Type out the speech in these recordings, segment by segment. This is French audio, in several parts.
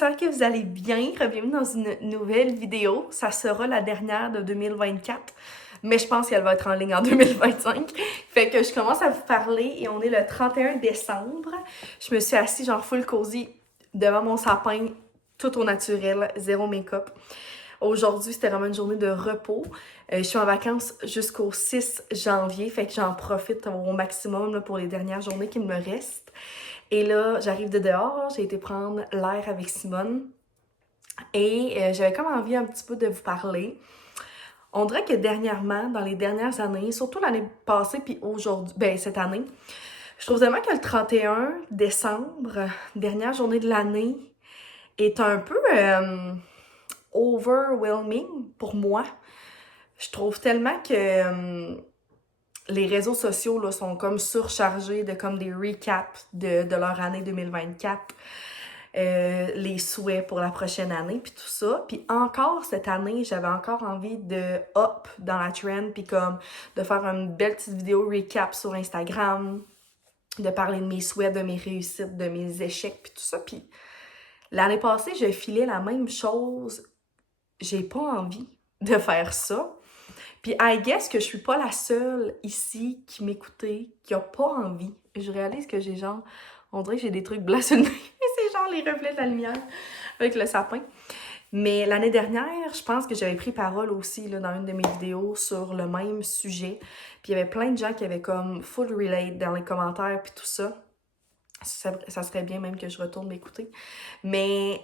j'espère que vous allez bien. Bienvenue dans une nouvelle vidéo. Ça sera la dernière de 2024, mais je pense qu'elle va être en ligne en 2025. Fait que je commence à vous parler et on est le 31 décembre. Je me suis assise genre full cozy devant mon sapin, tout au naturel, zéro make-up. Aujourd'hui, c'était vraiment une journée de repos. Je suis en vacances jusqu'au 6 janvier, fait que j'en profite au maximum là, pour les dernières journées qui me restent. Et là, j'arrive de dehors, j'ai été prendre l'air avec Simone et j'avais comme envie un petit peu de vous parler. On dirait que dernièrement, dans les dernières années, surtout l'année passée puis aujourd'hui, ben cette année, je trouve tellement que le 31 décembre, dernière journée de l'année, est un peu overwhelming pour moi. Je trouve tellement que les réseaux sociaux là, sont comme surchargés de comme des recaps de leur année 2024. Les souhaits pour la prochaine année, puis tout ça. Puis encore cette année, j'avais encore envie de hop dans la trend, puis comme de faire une belle petite vidéo recap sur Instagram, de parler de mes souhaits, de mes réussites, de mes échecs, puis tout ça. Puis l'année passée, je filais la même chose. J'ai pas envie de faire ça. Puis I guess que je suis pas la seule ici qui m'écoutait, qui a pas envie. Je réalise que j'ai genre, on dirait que j'ai des trucs blancs sur le nez, mais c'est genre les reflets de la lumière avec le sapin. Mais l'année dernière, je pense que j'avais pris parole aussi là, dans une de mes vidéos sur le même sujet. Puis il y avait plein de gens qui avaient comme full relate dans les commentaires puis tout ça. Ça serait bien même que je retourne m'écouter. Mais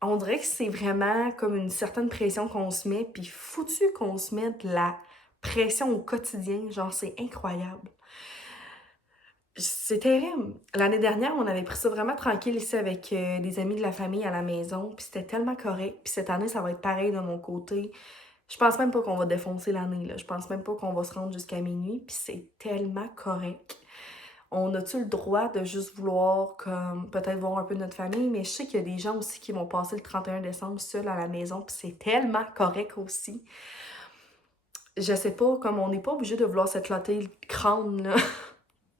on dirait que c'est vraiment comme une certaine pression qu'on se met, puis foutu qu'on se met de la pression au quotidien, genre c'est incroyable. C'est terrible. L'année dernière, on avait pris ça vraiment tranquille ici avec des amis de la famille à la maison, puis c'était tellement correct. Puis cette année, ça va être pareil de mon côté. Je pense même pas qu'on va défoncer l'année, là. Je pense même pas qu'on va se rendre jusqu'à minuit, puis c'est tellement correct. On a-tu le droit de juste vouloir, comme, peut-être voir un peu notre famille, mais je sais qu'il y a des gens aussi qui vont passer le 31 décembre seuls à la maison, puis c'est tellement correct aussi. Je sais pas, comme on n'est pas obligé de vouloir s'éclater le crâne, là,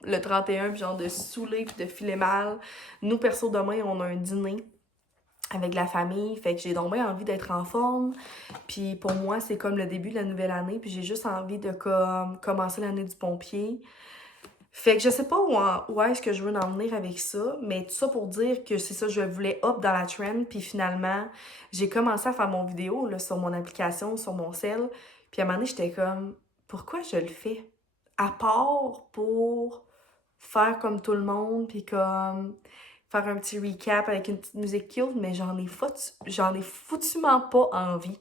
le 31, puis genre de se saouler, puis de filer mal. Nous, perso, demain, on a un dîner avec la famille, fait que j'ai donc bien envie d'être en forme. Puis pour moi, c'est comme le début de la nouvelle année, puis j'ai juste envie de comme commencer l'année du pompier. Fait que je sais pas où est-ce que je veux en venir avec ça, mais tout ça pour dire que c'est ça, je voulais hop dans la trend, puis finalement, j'ai commencé à faire mon vidéo là, sur mon application, sur mon cell, puis à un moment donné, j'étais comme, pourquoi je le fais? À part pour faire comme tout le monde, puis comme faire un petit recap avec une petite musique cute, mais j'en ai foutument pas envie.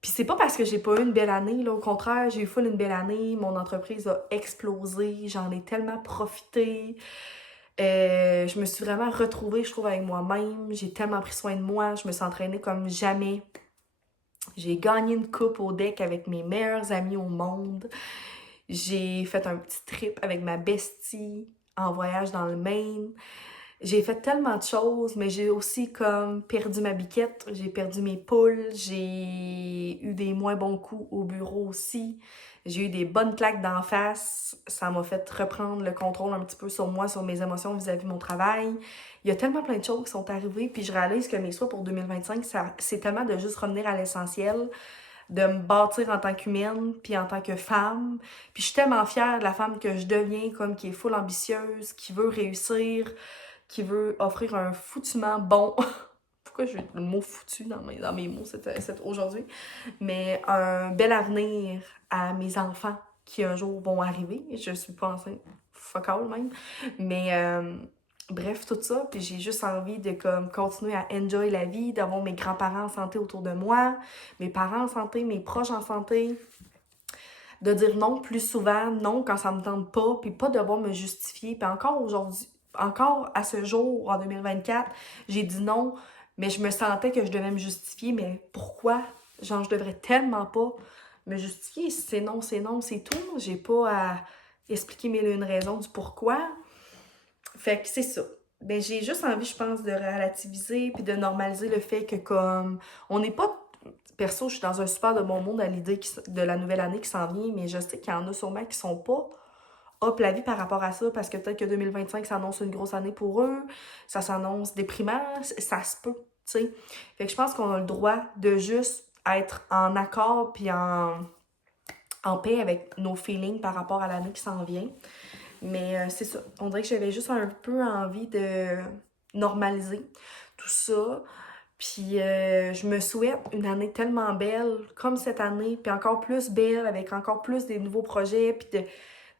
Puis c'est pas parce que j'ai pas eu une belle année, là, au contraire, j'ai eu full une belle année, mon entreprise a explosé, j'en ai tellement profité, je me suis vraiment retrouvée, je trouve, avec moi-même, j'ai tellement pris soin de moi, je me suis entraînée comme jamais, j'ai gagné une coupe au deck avec mes meilleurs amis au monde, j'ai fait un petit trip avec ma bestie en voyage dans le Maine, j'ai fait tellement de choses, mais j'ai aussi comme perdu ma biquette, j'ai perdu mes poules, j'ai eu des moins bons coups au bureau aussi, j'ai eu des bonnes claques d'en face, ça m'a fait reprendre le contrôle un petit peu sur moi, sur mes émotions vis-à-vis de mon travail. Il y a tellement plein de choses qui sont arrivées, puis je réalise que mes souhaits pour 2025, c'est tellement de juste revenir à l'essentiel, de me bâtir en tant qu'humaine, puis en tant que femme. Puis je suis tellement fière de la femme que je deviens, comme qui est full ambitieuse, qui veut réussir, qui veut offrir un foutument bon... Pourquoi j'ai le mot foutu dans mes mots aujourd'hui? Mais un bel avenir à mes enfants qui un jour vont arriver. Je suis pas enceinte, fuck all même. Mais bref, tout ça. Puis j'ai juste envie de comme continuer à enjoy la vie, d'avoir mes grands-parents en santé autour de moi, mes parents en santé, mes proches en santé. De dire non plus souvent, non quand ça me tente pas, puis pas devoir me justifier. Puis encore aujourd'hui, encore à ce jour, en 2024, j'ai dit non, mais je me sentais que je devais me justifier. Mais pourquoi? Genre, je devrais tellement pas me justifier. Si c'est non, c'est tout. J'ai pas à expliquer mille et une raisons du pourquoi. Fait que c'est ça. Ben, j'ai juste envie, je pense, de relativiser puis de normaliser le fait que comme on n'est pas perso, je suis dans un super de bon monde à l'idée de la nouvelle année qui s'en vient, mais je sais qu'il y en a sûrement qui sont pas up la vie par rapport à ça, parce que peut-être que 2025 s'annonce une grosse année pour eux, ça s'annonce déprimant, ça se peut, tu sais. Fait que je pense qu'on a le droit de juste être en accord puis en paix avec nos feelings par rapport à l'année qui s'en vient. Mais c'est ça, on dirait que j'avais juste un peu envie de normaliser tout ça. Puis je me souhaite une année tellement belle, comme cette année, puis encore plus belle, avec encore plus des nouveaux projets, puis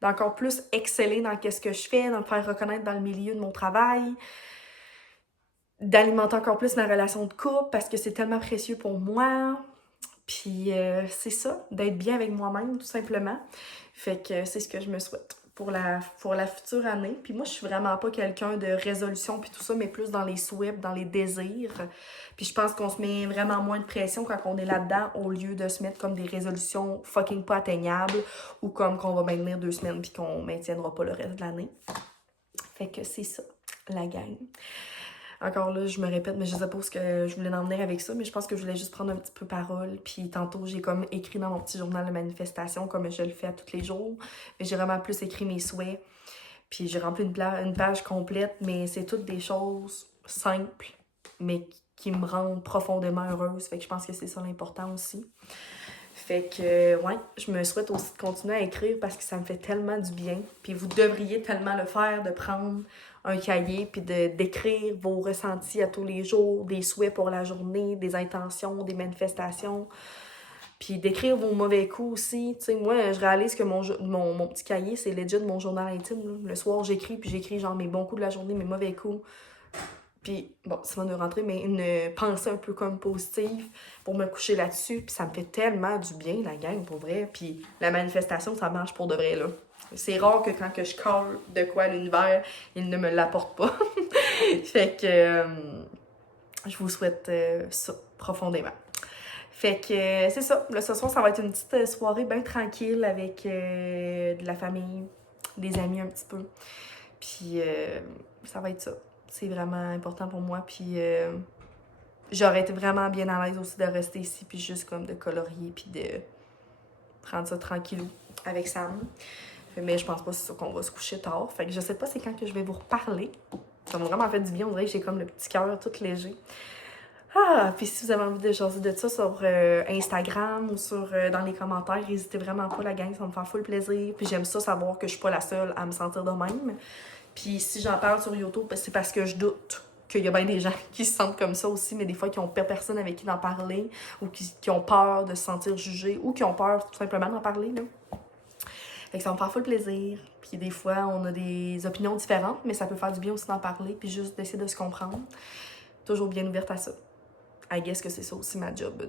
d'encore plus exceller dans ce que je fais, de me faire reconnaître dans le milieu de mon travail, d'alimenter encore plus ma relation de couple, parce que c'est tellement précieux pour moi. Puis c'est ça, d'être bien avec moi-même, tout simplement. Fait que c'est ce que je me souhaite pour la future année. Puis moi, je suis vraiment pas quelqu'un de résolution puis tout ça, mais plus dans les souhaits, dans les désirs. Puis je pense qu'on se met vraiment moins de pression quand on est là-dedans, au lieu de se mettre comme des résolutions fucking pas atteignables ou comme qu'on va maintenir 2 semaines puis qu'on maintiendra pas le reste de l'année. Fait que c'est ça, la gang. Encore là, je me répète, mais je sais pas ce que je voulais en venir avec ça, mais je pense que je voulais juste prendre un petit peu parole. Puis tantôt, j'ai comme écrit dans mon petit journal de manifestation, comme je le fais à tous les jours. Mais j'ai vraiment plus écrit mes souhaits. Puis j'ai rempli une page complète, mais c'est toutes des choses simples, mais qui me rendent profondément heureuse. Fait que je pense que c'est ça l'important aussi. Fait que, ouais, je me souhaite aussi de continuer à écrire parce que ça me fait tellement du bien. Puis vous devriez tellement le faire, de prendre un cahier puis d'écrire vos ressentis à tous les jours, des souhaits pour la journée, des intentions, des manifestations. Puis d'écrire vos mauvais coups aussi. Tu sais, moi, je réalise que mon petit cahier, c'est legit mon journal intime. Là. Le soir, j'écris genre mes bons coups de la journée, mes mauvais coups. Puis, bon, ça va nous rentrer, mais une pensée un peu comme positive pour me coucher là-dessus. Puis ça me fait tellement du bien, la gang, pour vrai. Puis la manifestation, ça marche pour de vrai, là. C'est rare que quand que je colle de quoi à l'univers, il ne me l'apporte pas. Fait que je vous souhaite ça profondément. Fait que c'est ça. Là, ce soir, ça va être une petite soirée bien tranquille avec de la famille, des amis un petit peu. Puis ça va être ça. C'est vraiment important pour moi. Puis j'aurais été vraiment bien à l'aise aussi de rester ici, puis juste comme de colorier, puis de prendre ça tranquillou avec Sam. Mais je pense pas que c'est ça qu'on va se coucher tard. Fait que je sais pas c'est quand que je vais vous reparler. Ça m'a vraiment fait du bien. On dirait que j'ai comme le petit cœur tout léger. Ah, puis si vous avez envie de jaser de ça sur Instagram ou dans les commentaires, n'hésitez vraiment pas, la gang, ça va me faire full plaisir. Puis j'aime ça, savoir que je suis pas la seule à me sentir de même. Puis si j'en parle sur YouTube, c'est parce que je doute qu'il y a bien des gens qui se sentent comme ça aussi, mais des fois qui ont personne avec qui d'en parler, ou qui ont peur de se sentir jugés, ou qui ont peur tout simplement d'en parler, là. Fait que ça me fait full plaisir. Puis des fois, on a des opinions différentes, mais ça peut faire du bien aussi d'en parler, puis juste d'essayer de se comprendre. Toujours bien ouverte à ça. I guess que c'est ça aussi ma job,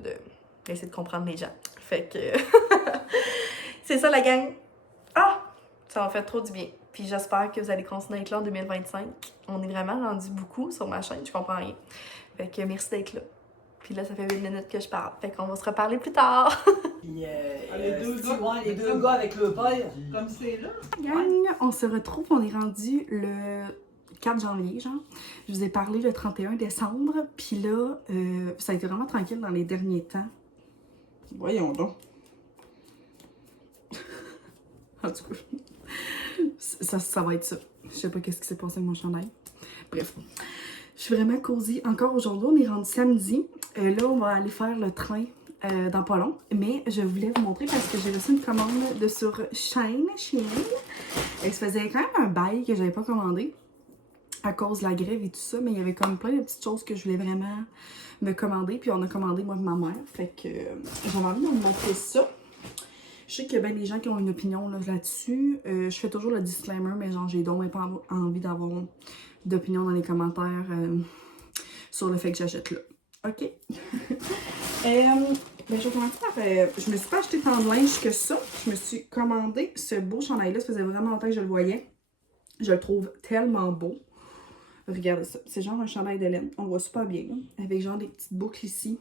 d'essayer de comprendre les gens. Fait que c'est ça la gang. Ah! Ça m'a fait trop du bien. Puis j'espère que vous allez continuer à être là en 2025. On est vraiment rendu beaucoup sur ma chaîne, je comprends rien. Fait que merci d'être là. Puis là, ça fait 8 minutes que je parle. Fait qu'on va se reparler plus tard. Puis les deux gars avec le père. Comme c'est là. Gang, on se retrouve, on est rendu le 4 janvier, genre. Je vous ai parlé le 31 décembre, puis là, ça a été vraiment tranquille dans les derniers temps. Voyons donc. En tout cas, ça va être ça. Je sais pas qu'est-ce qui s'est passé avec mon chandail. Bref, je suis vraiment cosy. Encore aujourd'hui, on est rendu samedi. Là, on va aller faire le train dans pas long. Mais je voulais vous montrer parce que j'ai reçu une commande de sur Shein. Et ça faisait quand même un bail que j'avais pas commandé à cause de la grève et tout ça. Mais il y avait comme plein de petites choses que je voulais vraiment me commander. Puis on a commandé moi et ma mère. Fait que j'avais envie de vous montrer ça. Je sais qu'il y a bien des gens qui ont une opinion là-dessus. Je fais toujours le disclaimer, mais genre j'ai donc pas envie d'avoir d'opinion dans les commentaires sur le fait que j'achète là. OK? Ben, je vais commencer par... je me suis pas acheté tant de linge que ça. Je me suis commandé ce beau chandail-là. Ça faisait vraiment longtemps que je le voyais. Je le trouve tellement beau. Regardez ça. C'est genre un chandail de laine. On le voit super bien, là, avec genre des petites boucles ici.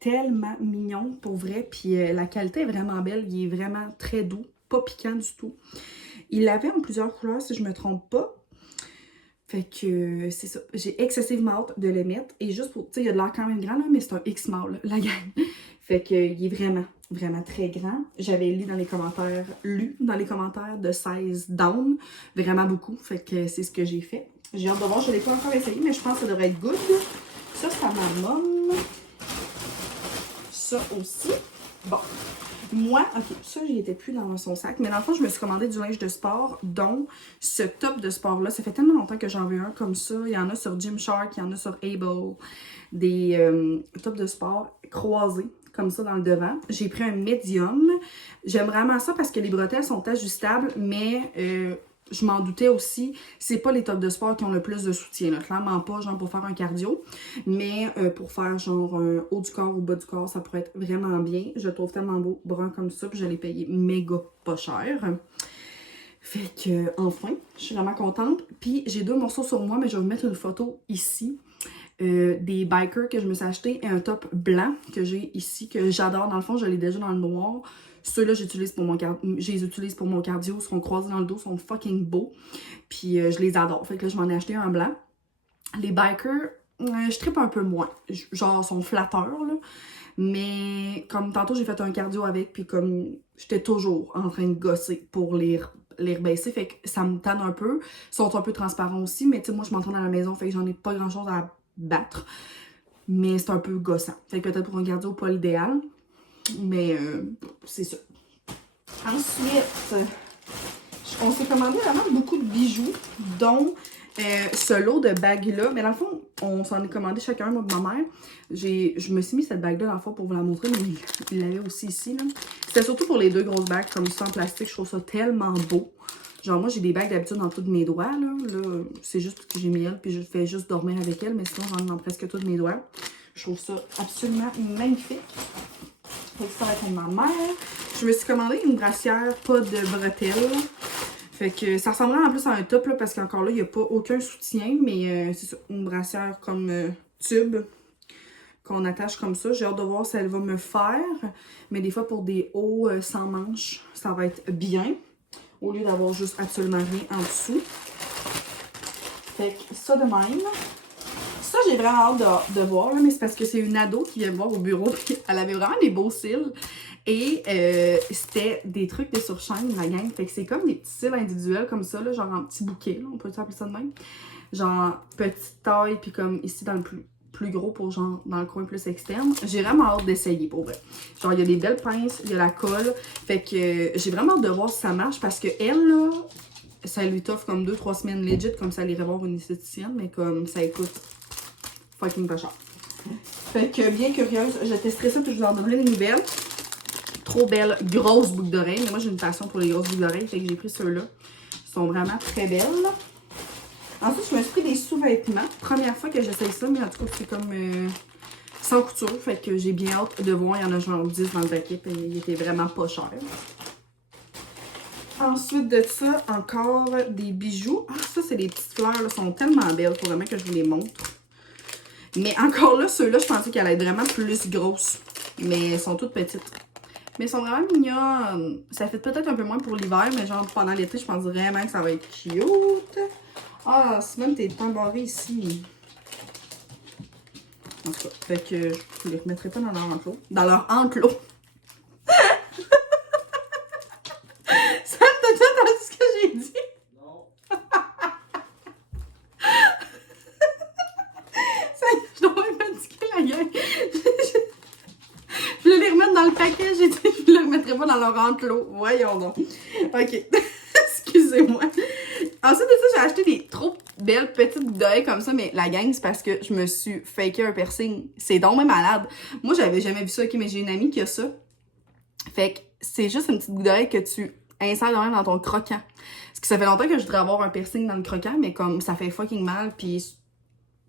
Tellement mignon, pour vrai. Puis la qualité est vraiment belle. Il est vraiment très doux. Pas piquant du tout. Il l'avait en plusieurs couleurs, si je me trompe pas. Fait que c'est ça. J'ai excessivement hâte de le mettre. Et juste pour. Tu sais, il a de l'air quand même grand, là, mais c'est un X-Mall, la gang. Fait que il est vraiment, vraiment très grand. J'avais lu dans les commentaires de size down. Vraiment beaucoup. Fait que c'est ce que j'ai fait. J'ai hâte de voir. Je l'ai pas encore essayé, mais je pense que ça devrait être good. Ça, c'est à ma mom. Ça aussi. Bon. Moi, ok, ça, j'y étais plus dans son sac. Mais dans le fond, je me suis commandé du linge de sport, dont ce top de sport-là. Ça fait tellement longtemps que j'en veux un comme ça. Il y en a sur Gymshark, il y en a sur Able. Des tops de sport croisés, comme ça, dans le devant. J'ai pris un medium. J'aime vraiment ça parce que les bretelles sont ajustables, mais je m'en doutais aussi. C'est pas les tops de sport qui ont le plus de soutien, là. Clairement pas, genre pour faire un cardio. Mais pour faire genre un haut du corps ou bas du corps, ça pourrait être vraiment bien. Je le trouve tellement beau, brun comme ça, puis je l'ai payé méga pas cher. Fait que, enfin, je suis vraiment contente. Puis j'ai 2 morceaux sur moi, mais je vais vous mettre une photo ici. Des bikers que je me suis acheté et un top blanc que j'ai ici, que j'adore. Dans le fond, je l'ai déjà dans le noir. Ceux-là, j'utilise pour mon cardio. Je les utilise pour mon cardio. Ils seront croisés dans le dos, sont fucking beaux. Puis je les adore. Fait que là, je m'en ai acheté un blanc. Les bikers, je trippe un peu moins. Genre, sont flatteurs, là. Mais comme tantôt, j'ai fait un cardio avec, puis comme j'étais toujours en train de gosser pour les rebaisser, fait que ça me tanne un peu. Ils sont un peu transparents aussi, mais tu sais, moi, je m'entraîne à la maison, fait que j'en ai pas grand-chose à battre. Mais c'est un peu gossant. Fait que peut-être pour un cardio, pas l'idéal. Mais c'est ça. Ensuite, on s'est commandé vraiment beaucoup de bijoux, dont ce lot de bagues-là. Mais dans le fond, on s'en est commandé chacun, moi et ma mère. Je me suis mis cette bague-là dans le fond pour vous la montrer, mais il l'avait aussi ici, là. C'était surtout pour les 2 grosses bagues comme ça en plastique. Je trouve ça tellement beau. Genre, moi, j'ai des bagues d'habitude dans tous mes doigts, là c'est juste parce que j'ai mis elle, puis je fais juste dormir avec elle, mais sinon, j'en ai dans presque tous mes doigts. Je trouve ça absolument magnifique. Fait que ça va être pour ma mère. Je me suis commandé une brassière, pas de bretelles. Fait que ça ressemblerait en plus à un top, là, parce qu'encore là, il n'y a pas aucun soutien, mais c'est ça, une brassière comme tube qu'on attache comme ça. J'ai hâte de voir si elle va me faire, mais des fois, pour des hauts sans manches, ça va être bien. Au lieu d'avoir juste absolument rien en dessous. Fait que ça de même. Ça, j'ai vraiment hâte de voir, là, mais c'est parce que c'est une ado qui vient me voir au bureau. Elle avait vraiment des beaux cils. Et c'était des trucs de surchaîne, la gang. Fait que c'est comme des petits cils individuels comme ça, là, genre en petit bouquet, là, on peut appeler ça de même. Genre petite taille, puis comme ici dans le plus gros pour genre dans le coin plus externe. J'ai vraiment hâte d'essayer pour vrai. Genre il y a des belles pinces, il y a la colle. Fait que j'ai vraiment hâte de voir si ça marche parce que elle là, ça lui t'offre comme 2-3 semaines legit comme ça allait voir une esthéticienne, mais comme ça coûte fucking pas cher. Fait que bien curieuse, je testerai ça puis je vous en donnerai des nouvelles. Trop belles, grosses boucles d'oreilles. Mais moi j'ai une passion pour les grosses boucles d'oreilles, fait que j'ai pris ceux-là. Ils sont vraiment très belles. Ensuite, je me suis pris des sous-vêtements. Première fois que j'essaye ça, mais en tout cas, c'est comme sans couture. Fait que j'ai bien hâte de voir. Il y en a genre 10 dans le paquet, et il était vraiment pas cher. Ensuite de ça, encore des bijoux. Ah, ça, c'est des petites fleurs. Elles sont tellement belles. Faut vraiment que je vous les montre. Mais encore là, ceux-là, je pensais qu'elles allaient être vraiment plus grosses. Mais elles sont toutes petites. Mais elles sont vraiment mignonnes. Ça fait peut-être un peu moins pour l'hiver, mais genre pendant l'été, je pense vraiment que ça va être cute. Ah, Simone, t'es embarrée ici. En tout cas, fait que je les remettrai pas dans leur enclos. Dans leur enclos. Ça t'a déjà entendu ce que j'ai dit? Non. Ça y est, je dois me fatiguer la gueule. Je voulais les remettre dans le paquet, j'ai dit je ne les remettrai pas dans leur enclos. Voyons donc. Ok. Excusez-moi. Ensuite de ça, j'ai acheté des trop belles petites boucles d'oreilles comme ça, mais la gang, c'est parce que je me suis faké un piercing. C'est donc même malade. Moi, j'avais jamais vu ça, ok, mais j'ai une amie qui a ça. Fait que c'est juste une petite boucle d'oreille que tu insères de même dans ton croquant. Parce que ça fait longtemps que je voudrais avoir un piercing dans le croquant, mais comme ça fait fucking mal, puis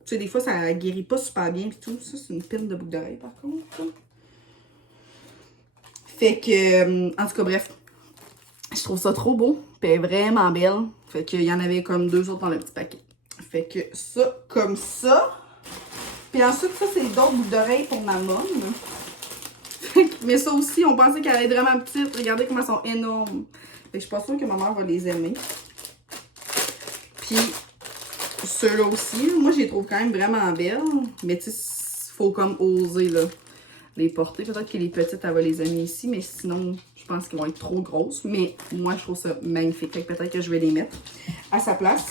tu sais, des fois, ça guérit pas super bien, puis tout. Ça, c'est une pine de boucle d'oreille, par contre. Fait que, en tout cas, bref. Je trouve ça trop beau, puis elle est vraiment belle. Fait qu'il y en avait comme 2 autres dans le petit paquet. Fait que ça, comme ça. Puis ensuite, ça, c'est d'autres boucles d'oreilles pour ma mom. Mais ça aussi, on pensait qu'elle allait être vraiment petite. Regardez comment elles sont énormes. Fait que je suis pas sûre que ma mère va les aimer. Puis, ceux-là aussi. Moi, je les trouve quand même vraiment belles. Mais tu sais, faut comme oser, là, les porter. Peut-être que les petites, elle va les aimer ici. Mais sinon, je pense qu'ils vont être trop grosses. Mais moi, je trouve ça magnifique. Fait que peut-être que je vais les mettre à sa place.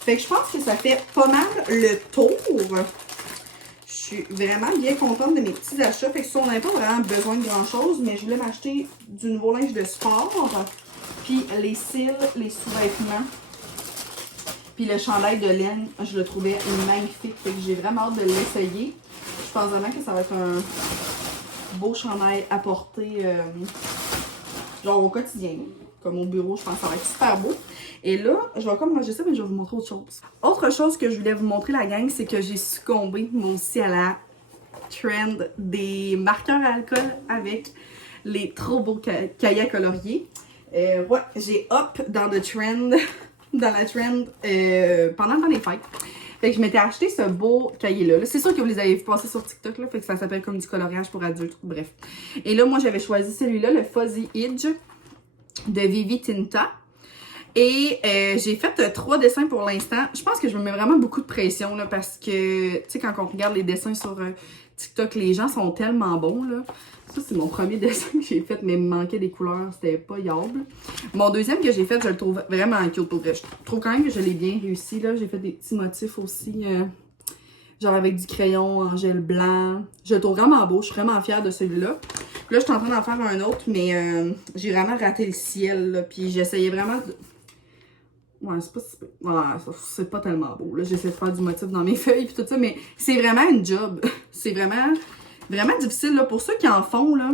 Fait que je pense que ça fait pas mal le tour. Je suis vraiment bien contente de mes petits achats. Fait que ça, on n'avait pas vraiment besoin de grand-chose. Mais je voulais m'acheter du nouveau linge de sport. Puis les cils, les sous-vêtements. Puis le chandail de laine, je le trouvais magnifique. Fait que j'ai vraiment hâte de l'essayer. Je pense vraiment que ça va être un beau chandail à porter genre au quotidien. Comme au bureau, je pense que ça va être super beau. Et là, je vais comme ranger ça, mais je vais vous montrer autre chose. Autre chose que je voulais vous montrer, la gang, c'est que j'ai succombé, moi aussi, à la trend des marqueurs à alcool avec les trop beaux cahiers à colorier. Ouais, j'ai hop dans la trend pendant le temps des fêtes. Fait que je m'étais acheté ce beau cahier-là. C'est sûr que vous les avez vu passer sur TikTok, là. Fait que ça s'appelle comme du coloriage pour adultes. Bref. Et là, moi, j'avais choisi celui-là, le Fuzzy Edge de Vivi Tinta. Et j'ai fait 3 dessins pour l'instant. Je pense que je me mets vraiment beaucoup de pression, là, parce que, tu sais, quand on regarde les dessins sur TikTok, les gens sont tellement bons, là. Ça, c'est mon premier dessin que j'ai fait, mais il me manquait des couleurs, c'était pas yable. Mon deuxième que j'ai fait, je le trouve vraiment cute pour vrai. Je trouve quand même que je l'ai bien réussi, là. J'ai fait des petits motifs aussi, genre avec du crayon en gel blanc. Je le trouve vraiment beau, je suis vraiment fière de celui-là. Là, je suis en train d'en faire un autre, mais j'ai vraiment raté le ciel, là. Puis j'essayais vraiment de... Ouais, c'est pas tellement beau, là. J'essaie de faire du motif dans mes feuilles puis tout ça, mais c'est vraiment une job. C'est vraiment difficile, là. Pour ceux qui en font, là,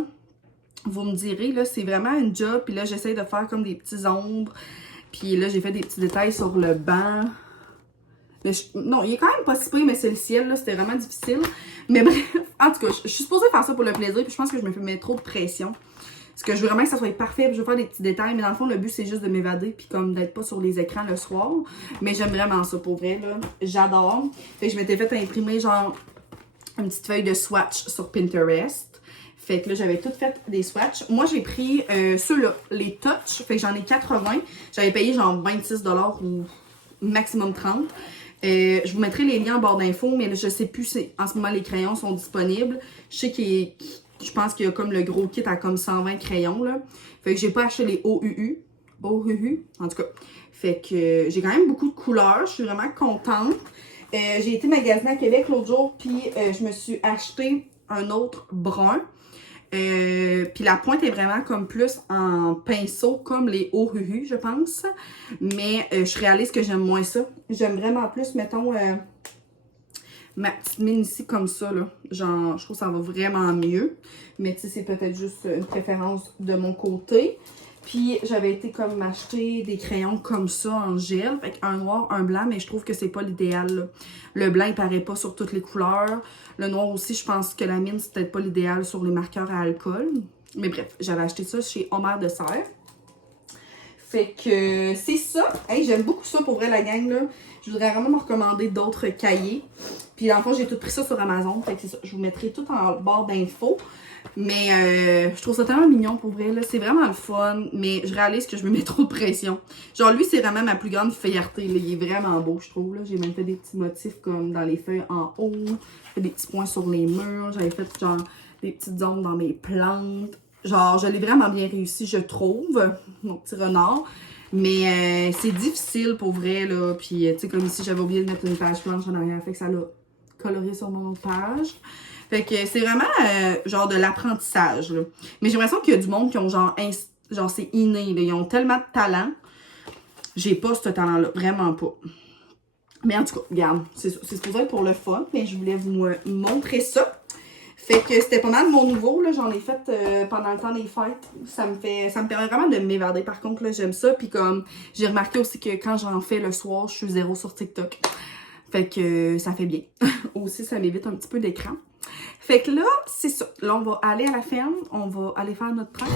vous me direz, là, c'est vraiment une job. Puis là, j'essaie de faire comme des petits ombres. Puis là, j'ai fait des petits détails sur le banc. Non, il est quand même pas si pire, mais c'est le ciel, là. C'était vraiment difficile. Mais bref, en tout cas, je suis supposée faire ça pour le plaisir. Puis je pense que je me fais mettre trop de pression. Parce que je veux vraiment que ça soit parfait, puis je veux faire des petits détails, mais dans le fond, le but, c'est juste de m'évader, puis comme d'être pas sur les écrans le soir. Mais j'aime vraiment ça, pour vrai, là. J'adore. Fait que je m'étais fait imprimer, genre, une petite feuille de swatch sur Pinterest. Fait que là, j'avais tout fait des swatchs. Moi, j'ai pris ceux-là, les Touch. Fait que j'en ai 80. J'avais payé, genre, 26$ ou maximum 30$. Je vous mettrai les liens en barre d'infos, mais là, je sais plus si en ce moment les crayons sont disponibles. Je sais je pense qu'il y a comme le gros kit à comme 120 crayons, là. Fait que j'ai pas acheté les OUU. En tout cas. Fait que j'ai quand même beaucoup de couleurs. Je suis vraiment contente. J'ai été magasiner à Québec l'autre jour, puis je me suis acheté un autre brun. Puis la pointe est vraiment comme plus en pinceau, comme les OUU, je pense. Mais je réalise que j'aime moins ça. J'aime vraiment plus, mettons... ma petite mine ici comme ça, là. Genre, je trouve que ça va vraiment mieux. Mais tu sais, c'est peut-être juste une préférence de mon côté. Puis, j'avais été comme m'acheter des crayons comme ça en gel. Fait un noir, un blanc, mais je trouve que c'est pas l'idéal, là. Le blanc, il paraît pas sur toutes les couleurs. Le noir aussi, je pense que la mine, c'est peut-être pas l'idéal sur les marqueurs à alcool. Mais bref, j'avais acheté ça chez Homer de Serre. Fait que c'est ça. Hey, j'aime beaucoup ça pour vrai, la gang, là. Je voudrais vraiment me recommander d'autres cahiers. Puis, dans le fond, j'ai tout pris ça sur Amazon. Fait que c'est ça. Je vous mettrai tout en barre d'infos. Mais je trouve ça tellement mignon pour vrai, là. C'est vraiment le fun. Mais je réalise que je me mets trop de pression. Genre, lui, c'est vraiment ma plus grande fierté, là. Il est vraiment beau, je trouve, là. J'ai même fait des petits motifs comme dans les feuilles en haut. J'ai fait des petits points sur les murs. J'avais fait, genre, des petites ombres dans mes plantes. Genre, je l'ai vraiment bien réussi, je trouve. Mon petit renard. Mais c'est difficile pour vrai, là. Puis, tu sais, comme ici, j'avais oublié de mettre une page blanche en arrière. Fait que ça l'a colorié sur mon autre page. Fait que c'est vraiment genre de l'apprentissage, là. Mais j'ai l'impression qu'il y a du monde qui ont genre c'est inné, là. Ils ont tellement de talent. J'ai pas ce talent-là. Vraiment pas. Mais en tout cas, regarde. C'est supposé être pour le fun. Mais je voulais vous montrer ça. Fait que c'était pas mal mon nouveau, là. J'en ai fait pendant le temps des fêtes. Ça me permet vraiment de m'évader. Par contre, là, j'aime ça. Puis comme, j'ai remarqué aussi que quand j'en fais le soir, je suis zéro sur TikTok. Fait que ça fait bien. Aussi, ça m'évite un petit peu d'écran. Fait que là, c'est ça. Là, on va aller à la ferme. On va aller faire notre train.